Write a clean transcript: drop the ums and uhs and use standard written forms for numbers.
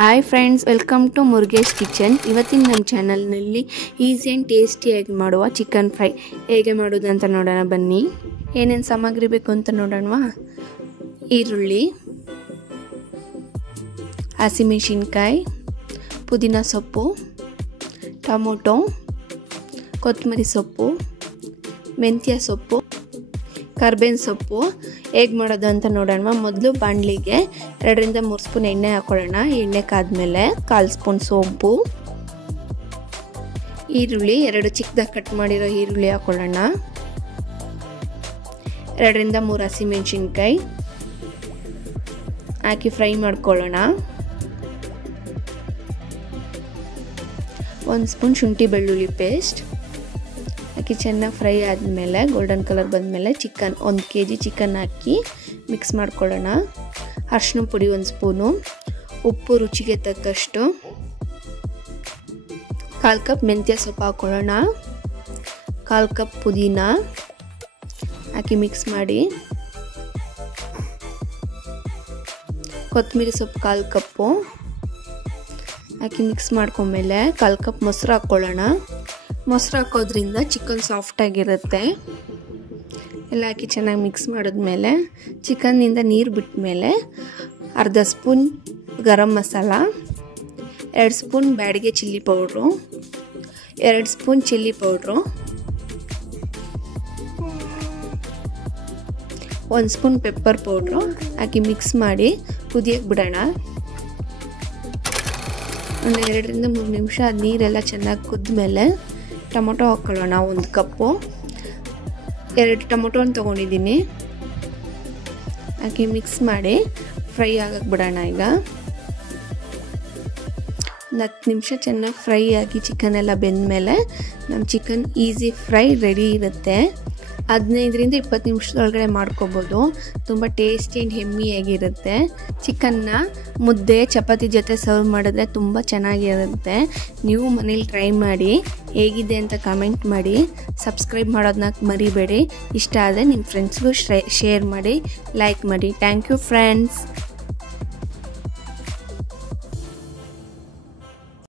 Hi friends, welcome to Murugesh kitchen. ಇವತ್ತಿನ ನಮ್ಮ ಚಾನಲ್ನಲ್ಲಿ ಈಸಿ ಆ್ಯಂಡ್ ಟೇಸ್ಟಿಯಾಗಿ ಮಾಡುವ ಚಿಕನ್ ಫ್ರೈ ಹೇಗೆ ಮಾಡೋದು ಅಂತ ನೋಡೋಣ ಬನ್ನಿ. ಏನೇನು ಸಾಮಗ್ರಿ ಬೇಕು ಅಂತ ನೋಡೋಣವಾ? ಈರುಳ್ಳಿ, ಹಸಿಮೆಣಸಿನ್ಕಾಯಿ, ಪುದೀನ ಸೊಪ್ಪು, ಟೊಮೊಟೊ, ಕೊತ್ತಂಬರಿ ಸೊಪ್ಪು, ಮೆಂತ್ಯ ಸೊಪ್ಪು, ಕರ್ಬೇವಿನ ಸೊಪ್ಪು. ಹೇಗೆ ಮಾಡೋದು ಅಂತ ನೋಡೋಣ. ಮೊದಲು ಬಾಣಲಿಗೆ 2 ರಿಂದ 3 ಸ್ಪೂನ್ ಎಣ್ಣೆ ಹಾಕೊಳ್ಳೋಣ. ಎಣ್ಣೆ ಕಾದ್ಮೇಲೆ 1/4 ಸ್ಪೂನ್ ಸೋಂಪು, ಈರುಳ್ಳಿ 2 ಚಿಕ್ಕದಾಗಿ ಕಟ್ ಮಾಡಿರೋ ಈರುಳ್ಳಿ ಹಾಕೊಳ್ಳೋಣ. 2 ರಿಂದ 3 ಹಸಿಮೆಣಸಿನ್ಕಾಯಿ ಹಾಕಿ ಫ್ರೈ ಮಾಡ್ಕೊಳ್ಳೋಣ. 1 ಸ್ಪೂನ್ ಶುಂಠಿ ಬೆಳ್ಳುಳ್ಳಿ ಪೇಸ್ಟ್ ಹಾಕಿ ಚೆನ್ನಾಗಿ ಫ್ರೈ ಆದಮೇಲೆ ಗೋಲ್ಡನ್ ಕಲರ್ ಬಂದಮೇಲೆ ಚಿಕನ್ 1 kg ಚಿಕನ್ ಹಾಕಿ ಮಿಕ್ಸ್ ಮಾಡ್ಕೊಳ್ಳೋಣ. ಅರಿಶಿನ ಪುಡಿ 1 ಸ್ಪೂನು, ಉಪ್ಪು ರುಚಿಗೆ ತಕ್ಕಷ್ಟು, 1/4 ಕಪ್ ಮೆಂತ್ಯ ಸೊಪ್ಪು ಹಾಕೊಳ್ಳೋಣ. 1/4 ಕಪ್ ಪುದೀನ ಹಾಕಿ ಮಿಕ್ಸ್ ಮಾಡಿ. ಕೊತ್ತಂಬರಿ ಸೊಪ್ಪು 1/4 ಕಪ್ಪು ಹಾಕಿ ಮಿಕ್ಸ್ ಮಾಡ್ಕೊಂಡ್ಮೇಲೆ 1/4 ಕಪ್ ಮೊಸರು ಹಾಕ್ಕೊಳ್ಳೋಣ. ಮೊಸರು ಹಾಕೋದ್ರಿಂದ ಚಿಕನ್ ಸಾಫ್ಟಾಗಿರುತ್ತೆ. ಎಲ್ಲ ಹಾಕಿ ಚೆನ್ನಾಗಿ ಮಿಕ್ಸ್ ಮಾಡಿದ್ಮೇಲೆ ಚಿಕನ್ನಿಂದ ನೀರು ಬಿಟ್ಟ ಮೇಲೆ 1/2 spoon garam masala, 2 spoon Byadgi chilli powder, 2 spoon chilli powder, 1 spoon pepper powder ಹಾಕಿ ಮಿಕ್ಸ್ ಮಾಡಿ ಕುದಿಯಕ್ಕೆ ಬಿಡೋಣ. ಒಂದು 2 ರಿಂದ 3 ನಿಮಿಷ ನೀರೆಲ್ಲ ಚೆನ್ನಾಗಿ ಕುದ್ಮೇಲೆ ಟೊಮೊಟೊ ಹಾಕ್ಕೊಳ್ಳೋಣ. 1 ಕಪ್ಪು, 2 ಟೊಮೊಟೊನ ತೊಗೊಂಡಿದ್ದೀನಿ ಹಾಕಿ ಮಿಕ್ಸ್ ಮಾಡಿ ಫ್ರೈ ಆಗಕ್ಕೆ ಬಿಡೋಣ. ಈಗ 10 ನಿಮಿಷ ಚೆನ್ನಾಗಿ ಫ್ರೈ ಆಗಿ ಚಿಕನ್ ಎಲ್ಲ ಬೆಂದಮೇಲೆ ನಮ್ಮ ಚಿಕನ್ ಈಸಿ ಫ್ರೈ ರೆಡಿ ಇರುತ್ತೆ. 15 ರಿಂದ 20 ನಿಮಿಷದೊಳಗಡೆ ಮಾಡ್ಕೋಬೋದು. ತುಂಬ ಟೇಸ್ಟಿ ಆ್ಯಂಡ್ ಹೆಮ್ಮಿಯಾಗಿರುತ್ತೆ. ಚಿಕನ್ನ ಮುದ್ದೆ ಚಪಾತಿ ಜೊತೆ ಸರ್ವ್ ಮಾಡಿದ್ರೆ ತುಂಬ ಚೆನ್ನಾಗಿರುತ್ತೆ. ನೀವು ಮನೇಲಿ ಟ್ರೈ ಮಾಡಿ ಹೇಗಿದೆ ಅಂತ ಕಮೆಂಟ್ ಮಾಡಿ. ಸಬ್ಸ್ಕ್ರೈಬ್ ಮಾಡೋದನ್ನ ಮರಿಬೇಡಿ. ಇಷ್ಟ ಆದರೆ ನಿಮ್ಮ ಫ್ರೆಂಡ್ಸ್ಗೂ ಶೇರ್ ಮಾಡಿ, ಲೈಕ್ ಮಾಡಿ. Thank you friends.